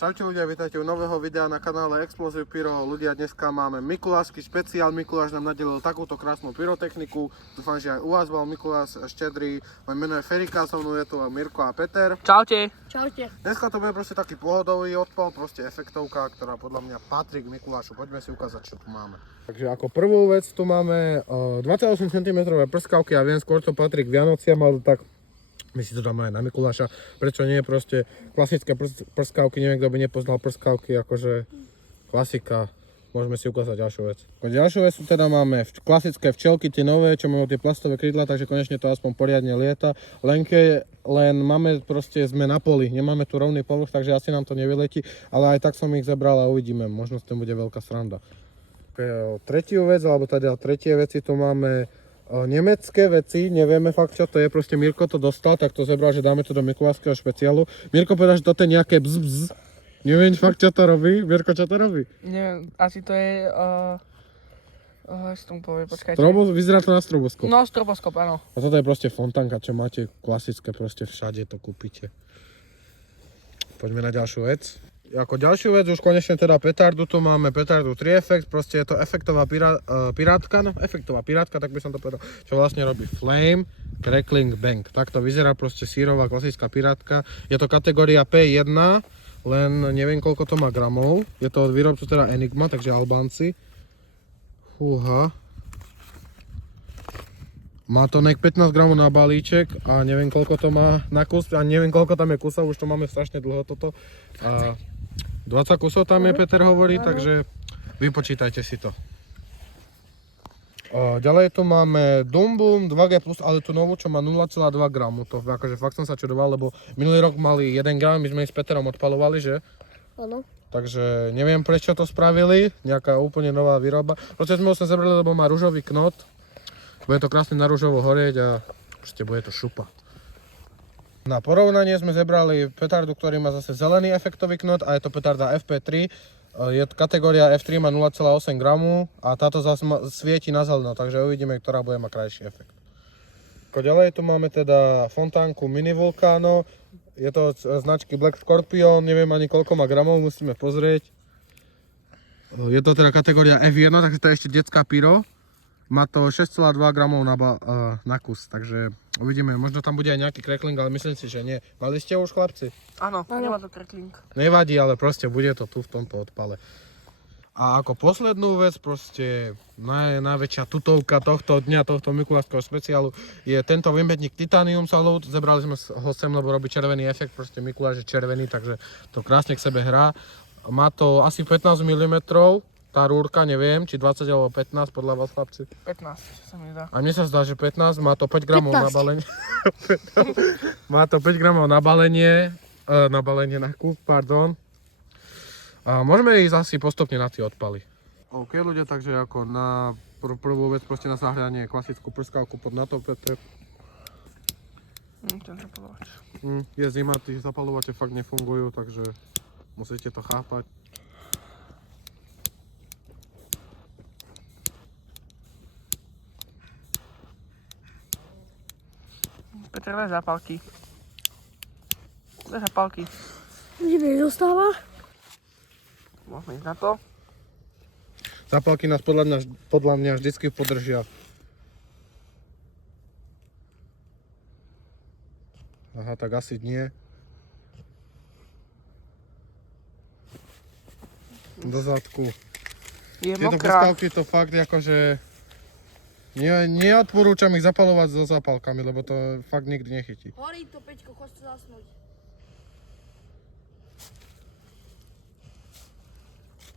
Čaute ľudia, vítajte u nového videa na kanále Explosive Pyro. Ľudia, dneska máme mikulášsky špeciál. Mikuláš nám nadelil takúto krásnu pyrotechniku. Dúfam, že aj u vás bol Mikuláš štedrý. Moje meno je Ferika, so mnou je tu Mirko a Peter. Čaute. Čaute. Dneska to bude proste taký pohodový odpal, proste efektovka, ktorá podľa mňa patrí k Mikulášu. Poďme si ukázať, čo tu máme. Takže ako prvú vec tu máme 28 cm prskavky. Ja viem, skôr to patrí k Vianociam, ale tak my si to dáme aj na Mikuláša, prečo nie, proste klasické prskavky, neviem, kto by nepoznal prskavky, akože klasika, môžeme si ukázať ďalšiu vec. Ďalšiu vec tu teda máme klasické včelky, tie nové, čo majú tie plastové krídla, takže konečne to aspoň poriadne lieta, len máme proste, sme na poli, nemáme tu rovný povrch, takže asi nám to nevyletí, ale aj tak som ich zebral a uvidíme, možno s tým bude veľká sranda. Tretiu vec, alebo teda tretie veci tu máme nemecké veci, nevieme fakt čo to je, proste Mirko to dostal, tak to zebral, že dáme to do mikulášskeho špeciálu. Mirko povedal, že toto je nejaké bzz. Neviem fakt čo to robí. Mirko, čo to robí? Neviem, asi to je... si tomu povie, počkajte. Vyzerá to na stroboskop. No, stroboskop, áno. A toto je proste fontánka, čo máte klasické, proste všade to kúpite. Poďme na ďalšiu vec. Ako ďalšiu vec, už konečne teda petardu, tu máme petardu 3 efekt, proste je to efektová pirátka, no efektová pirátka, tak by som to povedal, čo vlastne robí Flame Crackling Bang. Takto vyzerá proste sírová klasická pirátka, je to kategória P1, len neviem koľko to má gramov, je to od výrobcu teda Enigma, takže Albánci. Fúha. Má to nek 15 gramov na balíček a neviem koľko to má na kus, a neviem koľko tam je kusov, už to máme strašne dlho toto. 20 kusov tam je, Peter hovorí, takže vypočítajte si to. Ďalej tu máme Dumbum 2G+, ale tú novú, čo má 0,2 gramu. To akože fakt som sa čudoval, lebo minulý rok mali 1 gram, my sme ich s Peterom odpalovali, že? Áno. Takže neviem prečo to spravili, nejaká úplne nová výroba. Proste sme ho sa zebrali, lebo má ružový knot. Bude to krásne na ružovo horieť a proste bude to šupa. Na porovnanie sme zebrali petardu, ktorý má zase zelený efektový knot a je to petarda FP3. Je to kategória F3, má 0,8 gramu a táto zase svieti na zeleno, takže uvidíme, ktorá bude mať krajší efekt. Ďalej tu máme teda fontánku Mini Vulcano. Je to z značky Black Scorpion, neviem ani koľko má gramov, musíme pozrieť. Je to teda kategória F1, takže to je ešte detská pyro. Má to 6,2 gramov na kus, takže uvidíme, možno tam bude aj nejaký crackling, ale myslím si, že nie. Mali ste už, chlapci? Áno, nemá to crackling. Nevadí, ale proste bude to tu v tomto odpale. A ako poslednú vec, proste najväčšia tutovka tohto dňa, tohto mikulášskeho špeciálu je tento vymetník Titanium Salute. Zebrali sme ho sem, lebo robí červený efekt, proste Mikuláš je červený, takže to krásne k sebe hrá. Má to asi 15 mm. Tá rúrka, neviem, či 20 alebo 15 podľa vás, chlapci? 15 sa mi dá. A mne sa zdá, že 15, má to 5 gramov 15. na balenie. Má to 5 gramov na balenie, na kúp, pardon. A môžeme ísť asi postupne na tie odpaly. OK ľudia, takže ako na prvú vec proste na zahrianie klasickú prskavku pod natopete. Ten zapalovač. Je zima, tí zapalovače fakt nefungujú, takže musíte to chápať. Peter, daj zápalky. Daj zápalky. Nič mi nezostáva. Môžeme ísť na to. Zápalky nás podľa mňa vždycky podržia. Aha, tak asi nie. Do zadku. Je Tieto mokrá. prskavky to fakt akože... Neodporúčam ich zapalovať so zápalkami, lebo to fakt nikdy nechytí. Horí to, Peťko, choď sa zasnúť.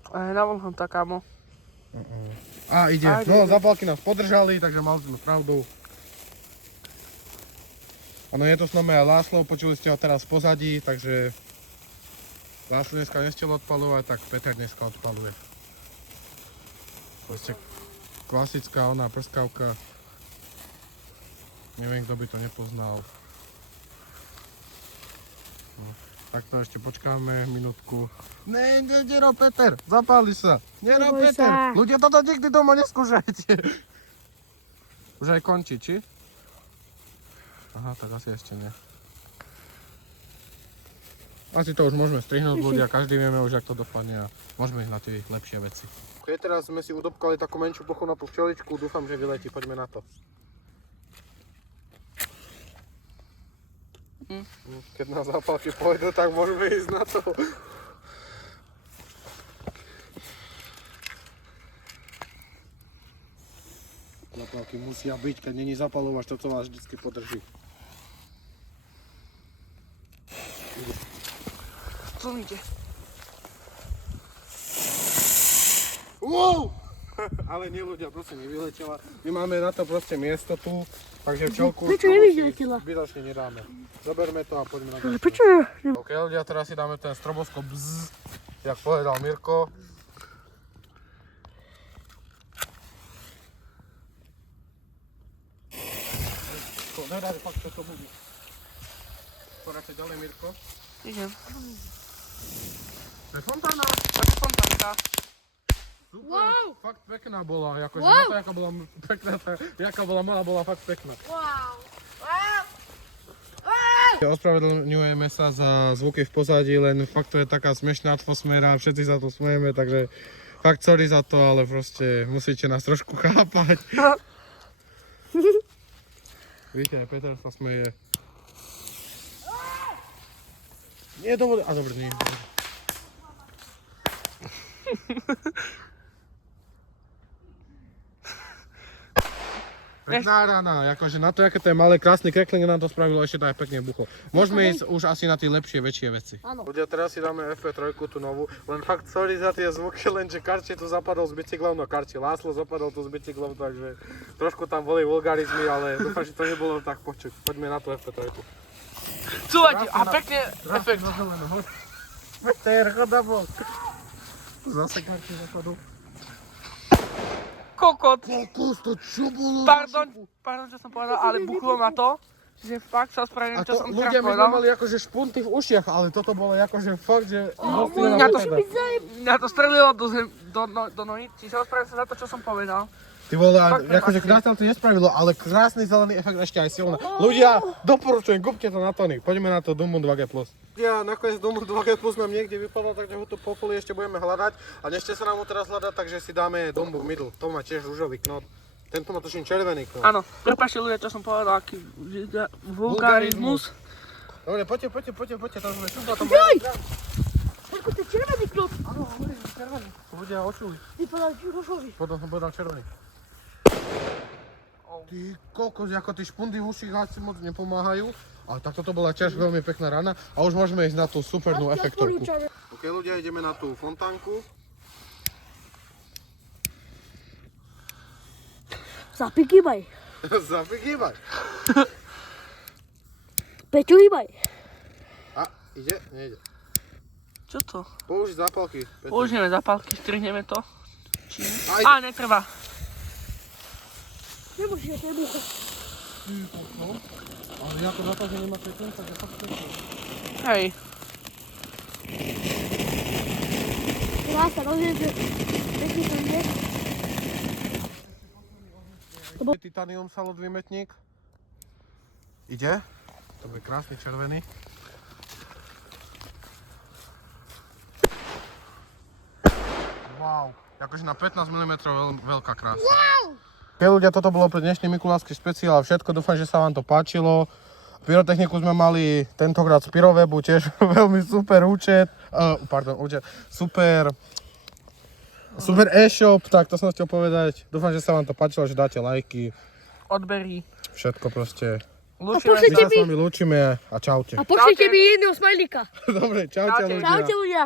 Navlhám to, kámo. Ide. No, zápalky nás podržali, takže mali sme pravdu. Áno, je to s nami aj Láslo, počuli ste ho teraz v pozadí, takže Láslo dneska nestiel odpalovať, tak Peter dneska odpaluje. Proste klasická oná prskavka. Neviem, kto by to nepoznal. No, takto ešte počkáme minútku. Nerob Peter, zapáli sa. Nerob Neboj Peter. sa. Ľudia, toto nikdy doma neskúšajte. Už aj končí, či? Aha, tak asi ešte nie. Asi to už môžeme strihnúť ľudia, každý vieme už, jak to dopadne a môžeme ísť na tie lepšie veci. Okay, teraz sme si udobkali takú menšiu plochu na tú včeličku, dúfam, že vyletí, poďme na to. Keď na zápalky pôjdu, tak môžeme ísť na to. Zápalky musia byť, keď není zapalovač, to vás vždycky podrží. Co ide? Wow! Ale nie ľudia, proste nevyletela. My máme na to proste miesto tu, takže včelku Prečo nevyletela? zbytočne nedáme. Zoberme to a poďme na to. Prečo? OK, ľudia, teraz si dáme ten stroboskop bzz, jak povedal Mirko. Nedaj, fakt, čo to bude. Poradte ďalej, Mirko. Idem. To je fontána. To je fontánka. Super, Wow. fakt pekná bola, akože Wow. na to, jaká bola pekná, jaká bola malá, bola fakt pekná. Wow. Ospravedlňujeme sa za zvuky v pozadí, len fakt to je taká smiešná atmosféra, všetci sa tu smejeme, takže fakt sorry za to, ale proste musíte nás trošku chápať. Víte, aj Peter sa smeje. Nie, dobre, a dobre, nie. Pekná rána, akože na to, aké to je malé, krásny krekling, nám to spravilo ešte to aj pekne bucho. Môžeme ísť už asi na tie lepšie, väčšie veci. Áno. Ľudia, teraz si dáme FP3, tú novú, len fakt sorry za tie zvuky, lenže Karči tu zapadol s bicyklom, no Karči Láslo zapadol tu s bicyklom, takže trošku tam boli vulgarizmy, ale dúfam, že to nebolo tak počuť. Poďme na tú FP3. Cúvať a pekne efekt. Peter, choda bok. Zase Karči zapadol. Kokot. Kokos, to čo bolo? Pardon, čo som povedal, ale buchlo ma to, že fakt sa ospravedlňujem, A čo to som ľudia, teraz my sme povedal. mali akože špunty v ušiach, ale toto bolo akože fakt, že... Mňa to strelilo do nohy, čiže ospravedlňujem sa za to, čo som povedal. Ty vole, Fakt akože prepáčte. krásne to nespravilo, ale krásny zelený efekt ešte aj silný. Ľudia, doporučujem, kúpte to na tony. Poďme na to Dumund 2G+. Ja, nakoniec Dumund 2G+ nám niekde vypadal, takže ho tu po poli ešte budeme hľadať. A nešte sa nám ho teraz hľadať, takže si dáme Dumund Middle. To má tiež rúžový knot. Tento má tuším červený knot. Áno, prepáčte ľudia, čo som povedal, aký vulgarizmus. Dobre, poďte, to sme tu na tom. Ako to je červený knot. Áno, hovorím, červený. Ľudia očuli. Vypadal čurošovi. Potom som povedal červený. Ty kokos, ako tí špundy v uších asi moc nepomáhajú. Ale takto to bola tiež veľmi pekná rana a už môžeme ísť na tú supernú efektovku. Ok ľudia, ideme na tú fontánku. Zapik hýbaj. Zapik hýbaj. Peťo hýbaj. A, ide? Nejde. Čo to? Použiť zápalky. Peter. Použijeme zapálky, strihneme to. Aj. Á, netrvá. Nemôžeš, to je bucho. Ale ako na to, že nemá pekný, tak je fakt pekný. Hej. Krása, rozviedze. Pekný to ide. Titanium salot výmetník. Ide. To bude krásny červený. Wow. Akože na 15 mm veľká krása. Wow! Ľudia, toto bolo pre dnešný mikulášsky špeciál a všetko. Dúfam, že sa vám to páčilo. Pyrotechniku sme mali tentokrát z Pyrowebu, tiež veľmi super účet. Super e-shop, tak to som chcel povedať. Dúfam, že sa vám to páčilo, že dáte lajky. Odberí. Všetko proste. Lúčime pošlite sa. Ja s vami lúčime a čaute. A pošlite Čaute. mi jedného smajlíka. Dobre, čaute Čaute. ľudia. Čaute ľudia.